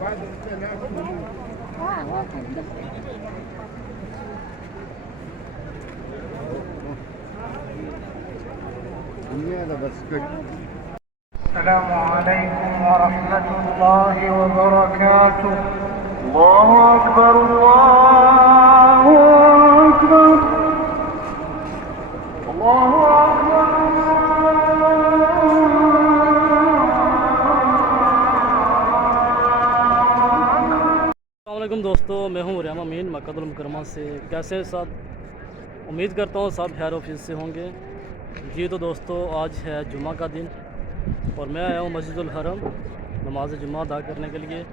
السلام عليكم ورحمة الله وبركاته. الله أكبر الله أكبر الله أكبر. अस्सलामुअलैकुम दोस्तों, मैं हूं रियाम अमीन मक्का मुकरमा से। कैसे हैं सब? उम्मीद करता हूं सब खैर ऑफिस से होंगे। जी तो दोस्तों, आज है जुम्मा का दिन और मैं आया हूं मस्जिदुल हरम नमाज जुम्मा अदा करने के लिए।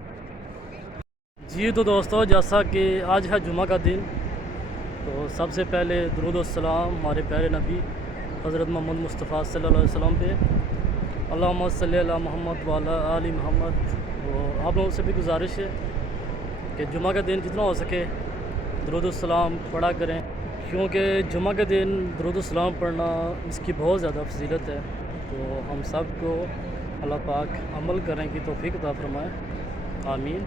जी तो दोस्तों, जैसा कि आज है जुम्मा का दिन, तो सबसे पहले दुरूद व सलाम हमारे प्यारे नबी हज़रत मोहम्मद मुस्तफ़ा सल्लल्लाहु अलैहि वसल्लम पे। अल्लाहुम्मा सल्ली अला मोहम्मद व अला आलि मोहम्मद। तो आप लोगों से भी गुजारिश है कि जुम्मा के दिन जितना हो सके दुरूद व सलाम पढ़ा करें, क्योंकि जुम्मा के दिन दुरूद व सलाम पढ़ना इसकी बहुत ज़्यादा फजीलत है। तो हम सब को अल्लाह पाक अमल करने की तौफीक अता फरमाए, आमीन।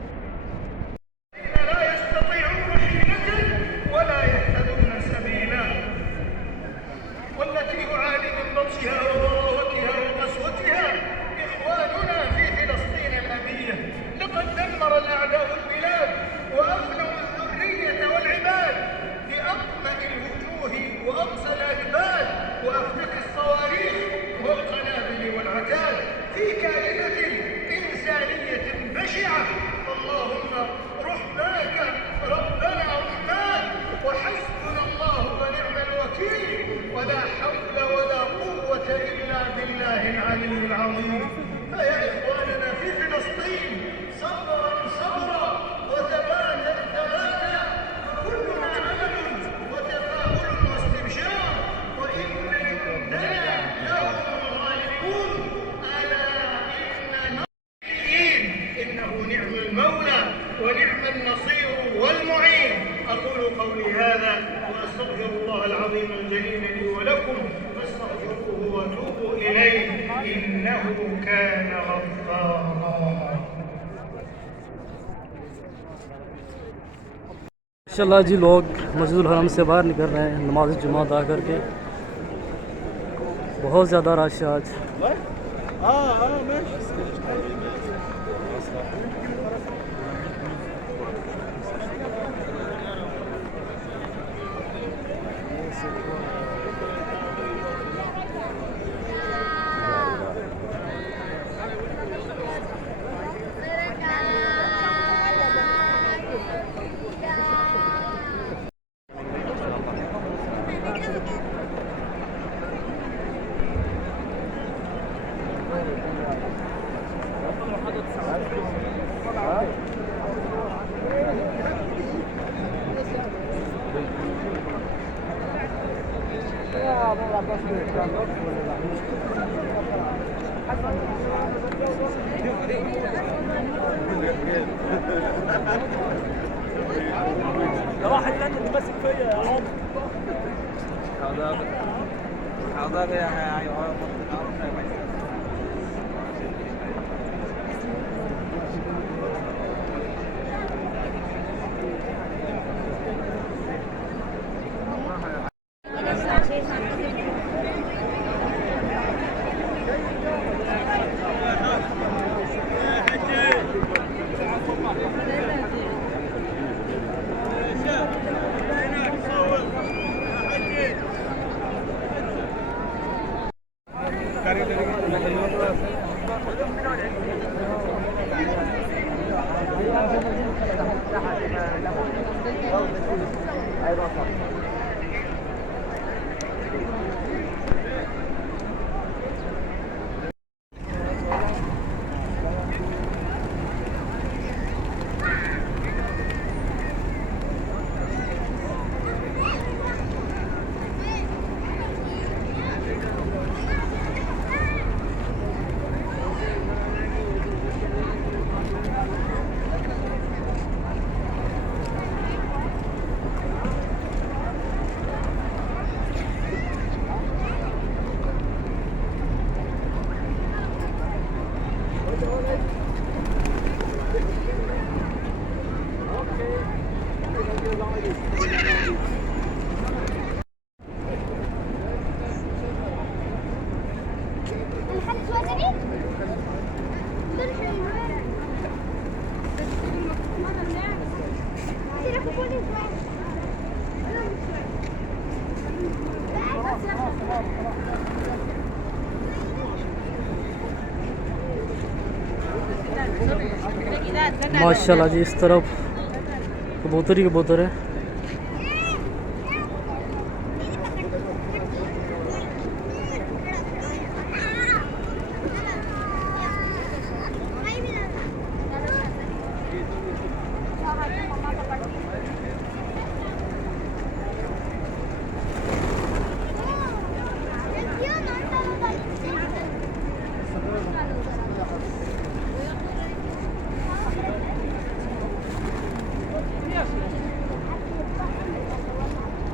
ولا حول ولا قوة إلا بالله العلي العظيم. فيا إخواننا في فلسطين، صبرا صبرا وثباتا ثباتا، كلنا أمل وتفاؤل واستبشار، وإن عندنا لهم الغالبون. ألا إن نصير، إنه نعم المولى ونعم النصير والمعين. أقول قولي هذا وأستغفر الله العظيم الجليل لي ولكم، فاستغفروه وتوبوا إليه إنه كان غفارا. इंशाल्लाह जी लोग मस्जिदुल हरम से बाहर निकल रहे हैं नमाज जुम्मा अदा करके। बहुत ज़्यादा रश है आज। واحد تاني اللي ماسك فيا يا عم. حاضر يا Cari माशाल्लाह जी, इस तरफ कबूतर ही कबूतर है।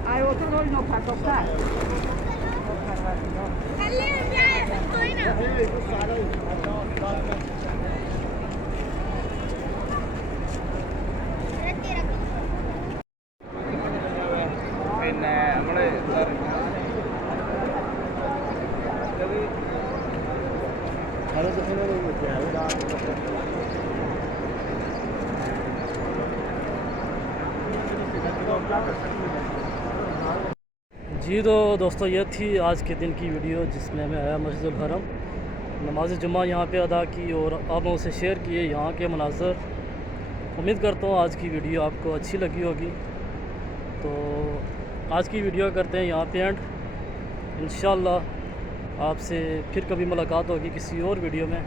Hai otro no para tocar. പിന്നെ നമ്മള് जी तो दोस्तों, ये थी आज के दिन की वीडियो जिसमें मैं आया मस्जिदुल हरम, नमाज जुम्मा यहाँ पे अदा की और आप लोगों से शेयर किए यहाँ के मनाज़र। उम्मीद करता हूँ आज की वीडियो आपको अच्छी लगी होगी। तो आज की वीडियो करते हैं यहाँ पे एंड। इंशाअल्लाह आपसे फिर कभी मुलाकात होगी किसी और वीडियो में।